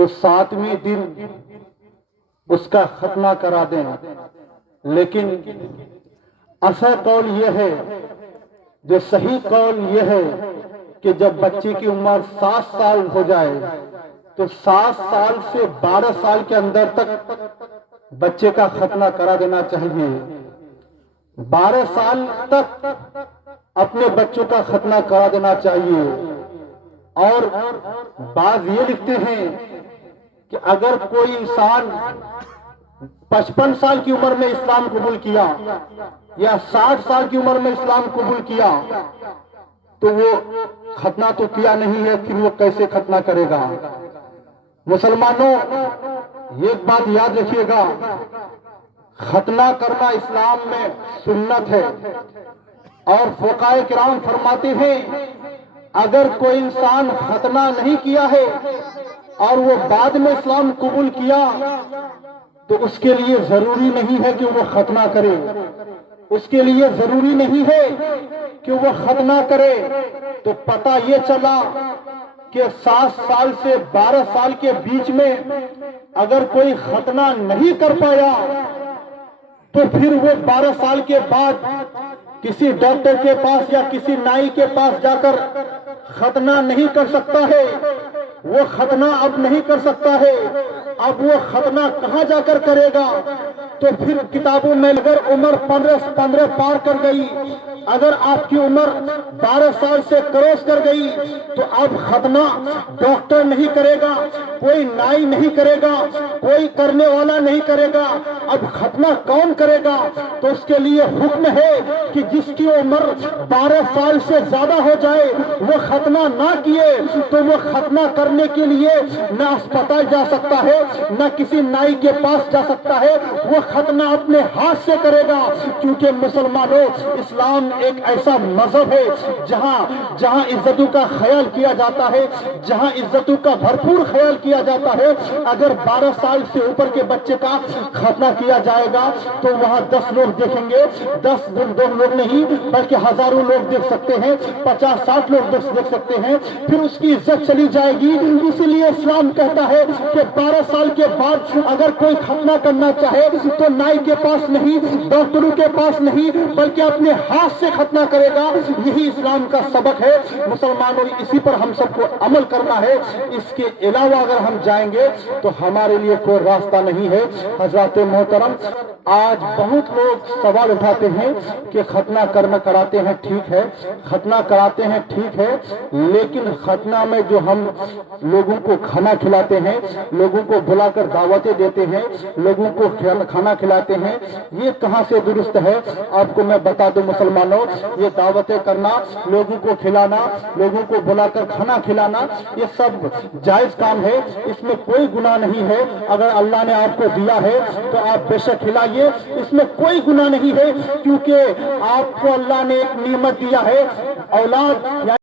تو 7ویں دن اس کا ختنہ کرا دیں. لیکن اصل قول یہ ہے، جو صحیح قول یہ ہے کہ جب بچے کی عمر 7 سال ہو جائے تو 7 سال سے 12 سال کے اندر تک بچے کا ختنہ کرا دینا چاہیے. 12 سال تک اپنے بچوں کا ختنہ کرا دینا چاہیے. اور بعض یہ لکھتے ہیں کہ اگر کوئی انسان 55 سال کی عمر میں اسلام قبول کیا یا 60 سال کی عمر میں اسلام قبول کیا تو وہ ختنہ تو کیا نہیں ہے، پھر وہ کیسے ختنہ کرے گا؟ مسلمانوں، ایک بات یاد رکھیے گا، ختنہ کرنا اسلام میں سنت ہے. اور فقہائے کرام فرماتے ہیں اگر کوئی انسان ختنہ نہیں کیا ہے اور وہ بعد میں اسلام قبول کیا تو اس کے لیے ضروری نہیں ہے کہ وہ ختنہ کرے. اس کے لیے ضروری نہیں ہے کہ وہ ختنہ کرے. تو پتہ یہ چلا کہ 7 سال سے 12 سال کے بیچ میں اگر کوئی ختنہ نہیں کر پایا تو پھر وہ 12 سال کے بعد کسی ڈاکٹر کے پاس یا کسی نائی کے پاس جا کر ختنہ نہیں کر سکتا ہے. وہ ختنہ اب نہیں کر سکتا ہے. اب وہ ختنہ کہاں جا کر کرے گا؟ تو پھر کتابوں میں اگر عمر 15 پار کر گئی، اگر آپ کی عمر 12 سال سے کراس کر گئی تو اب ختنہ ڈاکٹر نہیں کرے گا، کوئی نائی نہیں کرے گا، کوئی کرنے والا نہیں کرے گا. اب ختنہ کون کرے گا؟ تو اس کے لیے حکم ہے کہ جس کی عمر 12 سال سے زیادہ ہو جائے وہ ختنہ نہ کیے تو وہ ختنہ کرنے کے لیے نہ اسپتال جا سکتا ہے، نہ کسی نائی کے پاس جا سکتا ہے. وہ ختنہ اپنے ہاتھ سے کرے گا. کیونکہ مسلمانوں، اسلام ایک ایسا مذہب ہے جہاں عزتوں کا خیال کیا جاتا ہے، جہاں عزتوں کا بھرپور خیال کیا جاتا ہے. اگر 12 سال سے اوپر کے بچے کا ختنہ کیا جائے گا تو وہاں 10 لوگ دیکھیں گے. 10 لوگ نہیں بلکہ ہزاروں لوگ دیکھ سکتے ہیں، 50-60 لوگ دیکھ سکتے ہیں. پھر اس کی عزت چلی جائے گی. اسی لیے اسلام کہتا ہے کہ 12 سال کے بعد اگر کوئی ختنہ کرنا چاہے تو نائی کے پاس نہیں، ڈاکٹروں کے پاس نہیں، بلکہ اپنے ہاتھ سے ختنہ کرے گا. یہی اسلام کا سبق ہے. مسلمانوں، اسی پر ہم سب کو عمل کرنا ہے. اس کے علاوہ اگر ہم جائیں گے تو ہمارے لیے کوئی راستہ نہیں ہے. حضرات محترم، آج بہت لوگ سوال اٹھاتے ہیں کہ ختنہ کراتے ہیں، ٹھیک ہے، ختنہ کراتے ہیں، ٹھیک ہے، لیکن ختنہ میں جو ہم لوگوں کو کھانا کھلاتے ہیں، لوگوں کو بلا کر دعوتیں دیتے ہیں، لوگوں کو کھانا کھلاتے ہیں، یہ کہاں سے درست ہے؟ آپ کو میں بتا دوں مسلمانوں، یہ دعوتیں کرنا، لوگوں کو کھلانا، لوگوں کو بلا کر کھانا کھلانا، یہ سب جائز کام ہے. اس میں کوئی گناہ نہیں ہے. اگر اللہ نے آپ کو دیا ہے تو آپ بے شک کھلائیے، اس میں کوئی گناہ نہیں ہے. کیونکہ آپ کو اللہ نے ایک نعمت دیا ہے، اولاد.